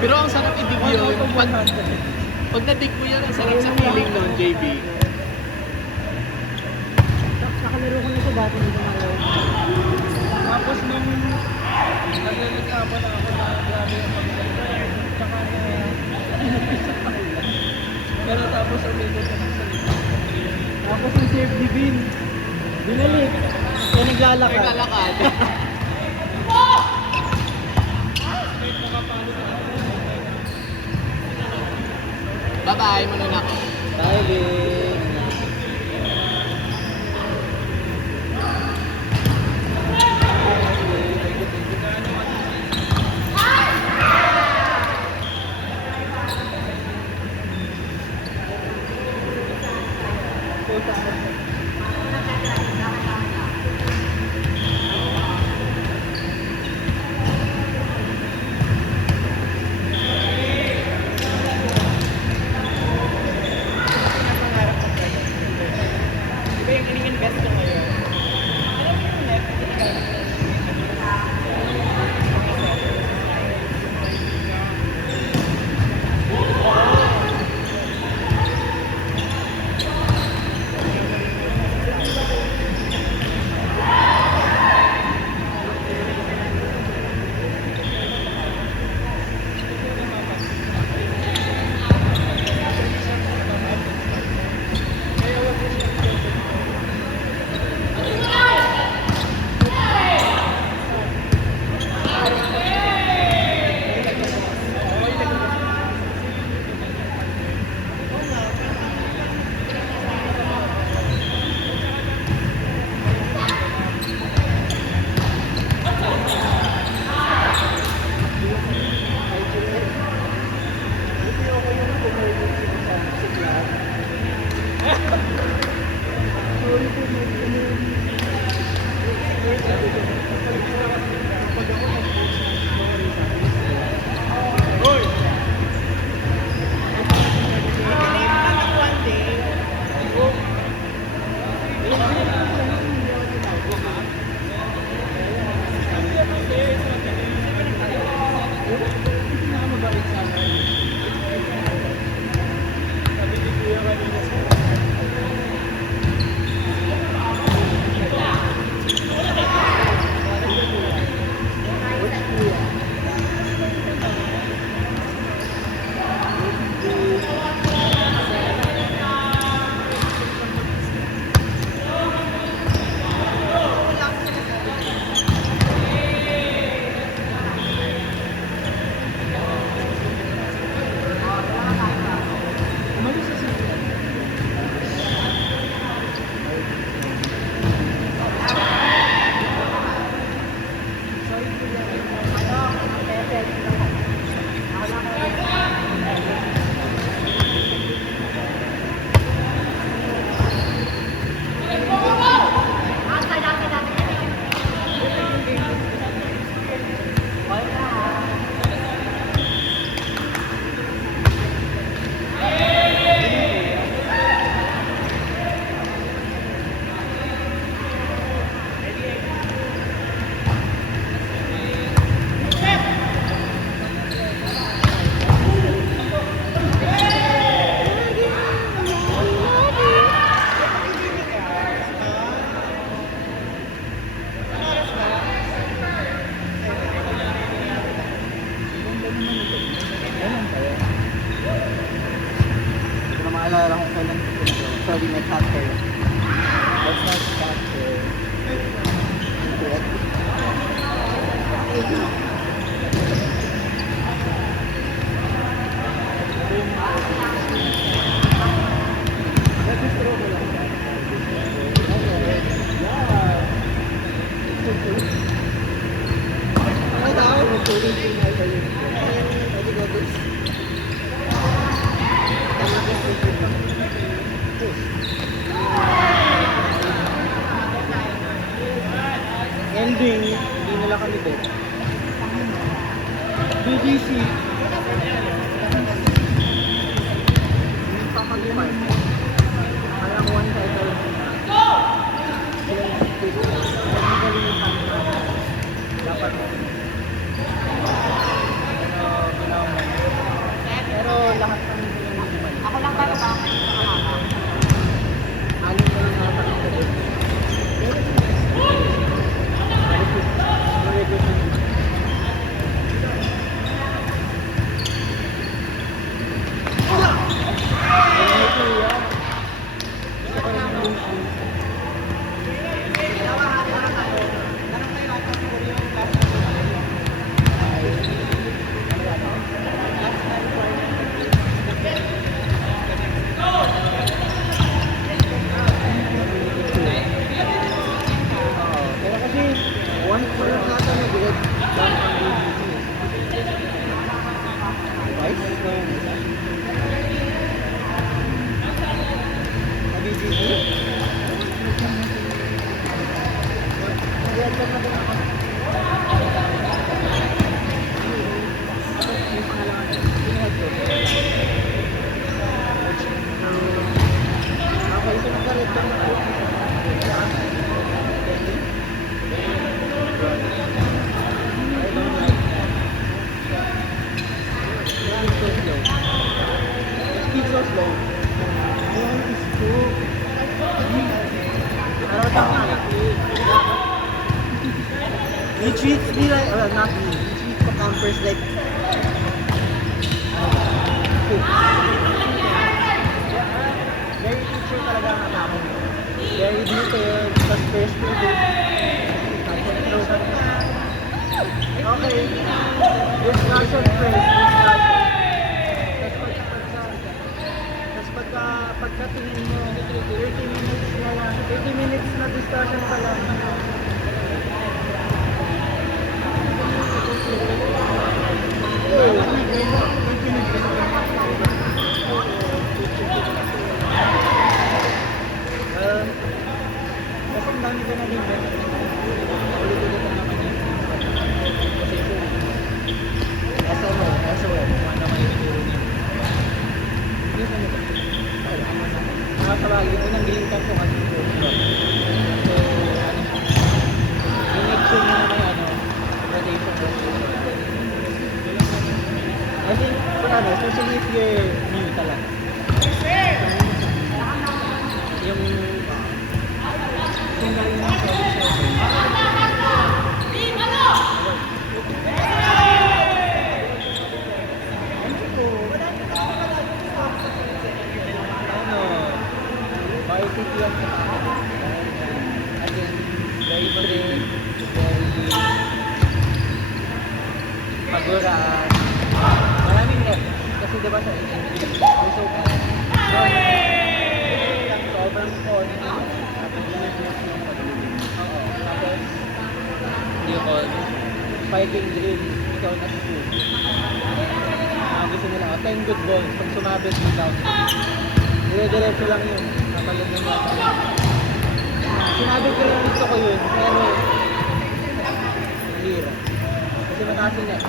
Pero ang sarap idig yun. Pag nadig mo yan, ang sarap sa feeling nun, JB. Nakalaro ko na ito dati nito malaw. Tapos nung naglalagapan ako na grabe yung pagkakas. Tsaka pero tapos umikot ko ng salita. Tapos yung Sir Divin, binalik. Kaya naglalakad. Naglalakad. Bye-bye, muna ako. Bye, Vin. Iba yung ini-invest ko ngayon. Alam mo yung net, Hindi ko na maalala kung kailan ko pinagawa. Sorry, may cut hair. That's not cut hair. Ending, hindi nila kami din. BBC. Papag-5. Kaya ko one side tayo. Go! Dapat. Pero, ginawa mo. Nag-hotel na din ako. Tapos may pangalaman. Pinahad ko. Okay, so nagka-red ka na ako. I don't like that. It's so slow. Speed so slow. It's slow. He treats me like, well, not me. He treats the campers like, very teacher talaga ang atake. Very detailed, tas first to do. Okay, discussion first, pagkatingin mo, 30 minutes na lang, 30 minutes na discussion pa lang. Kasi ang dami ko na din ba? Ulit-ulit na naman yun. Kasi SOL, kung ano may ituro niya. Hindi pa nito. Nakakabagi ko ng green cap kung ano yung workshop. So, ano siya. Yung next year na may rotation. I think, especially if you're new talaga. Yung galing ng YCT ang again, very strict, very paguraan. Maraming rep. Kasi diba sa English, so sobrang phone. Tapos hindi ko fighting drill, ikaw na school. Gusto nila, 10 good balls, pag sumabit mo down. Dire-diretso lang yun. Napalad ng mata. Sinabi ko lang gusto ko yun, pero mahirap. Kasi mataas yung net.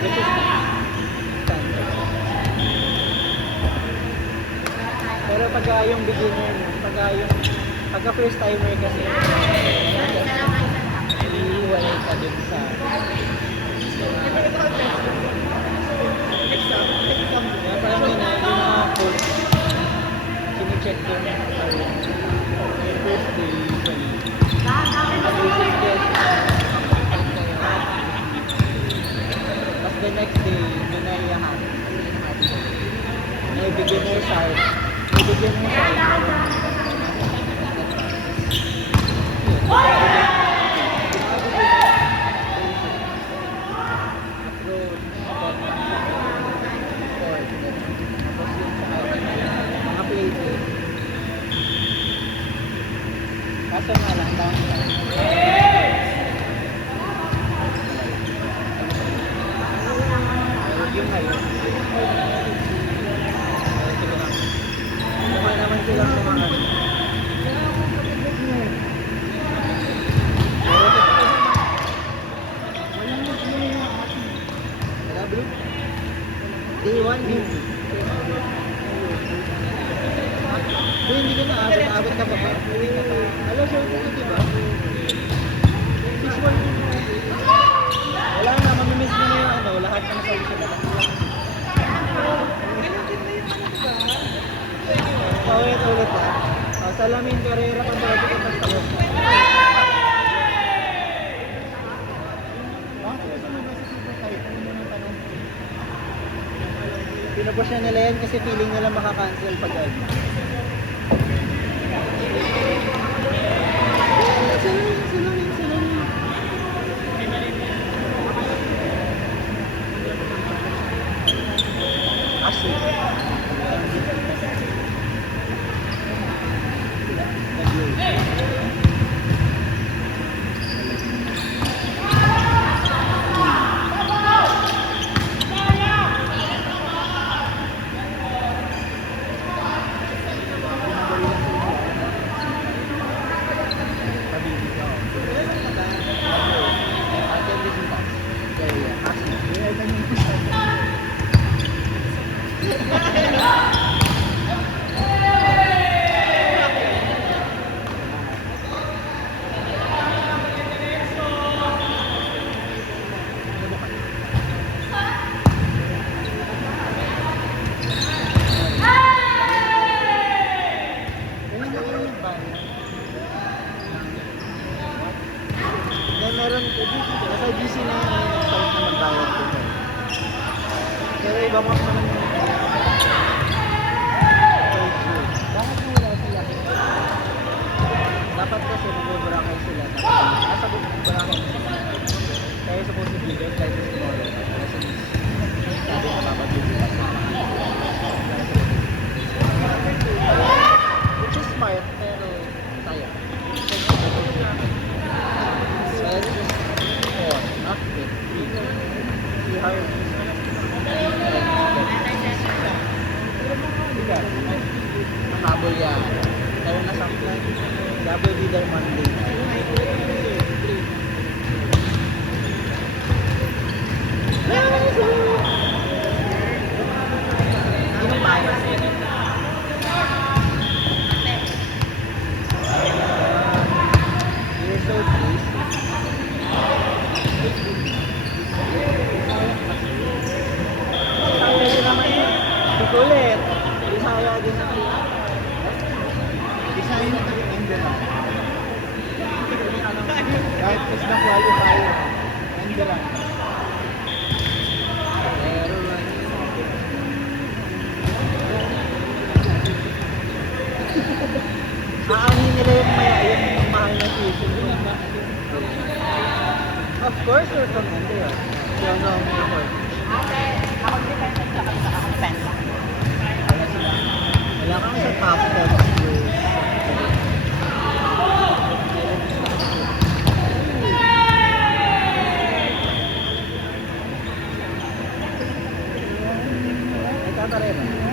Which is standard. Pero pagka yung beginner mo, pagka first timer kasi, iliiwalay ka dun sa exam. Kaya parang yun na, yung mga coach, sinicheck ko yung first day usually. Tapos the next day, yun na iyahan. May beginner side. Kaso nga lang, down lang. Yung ngayon. Mukha naman silang mga wala blue? Day 1, blue. Hindi ka na-abot ka pa ba? Alam siya ito, diba? Visual mo. Wala na, mamimiss mo na yung lahat ng sabi sa lahat. Paulit-ulit lang. Salamin, karera ka ba? Ito ka tapos. Pinupush na nila yan kasi feeling nila makakancel pag ano. meron, nasa GC na yan, may nag-start na magbayad dito. Pero iba mo naman yung bakit mo wala sila? Dapat kasi mag-Boracay sila. Nasa Boracay sila. Kaya supposedly, their flight is tomorrow. Kasi sabi na babagyan sila. Which is smart, pero tayo. So let's just on, not with see how you're nakabol yan. Tayo na sa plan. Double be there Monday. Hindi mo bias yun. You're so crazy. Bisaya din naman yun. Kukulit. Bisaya din naman yun. Bisaya na tayo Enderan. Kahit mas na-qualify Enderan. Pero lang aanin nila yung mahal na tuition. Of course, you're from Enderan. You're from Enderan. Ate, ako dependent sa kanila ako dependent. Wala kang sa top 10 schools. Ay, tatarema.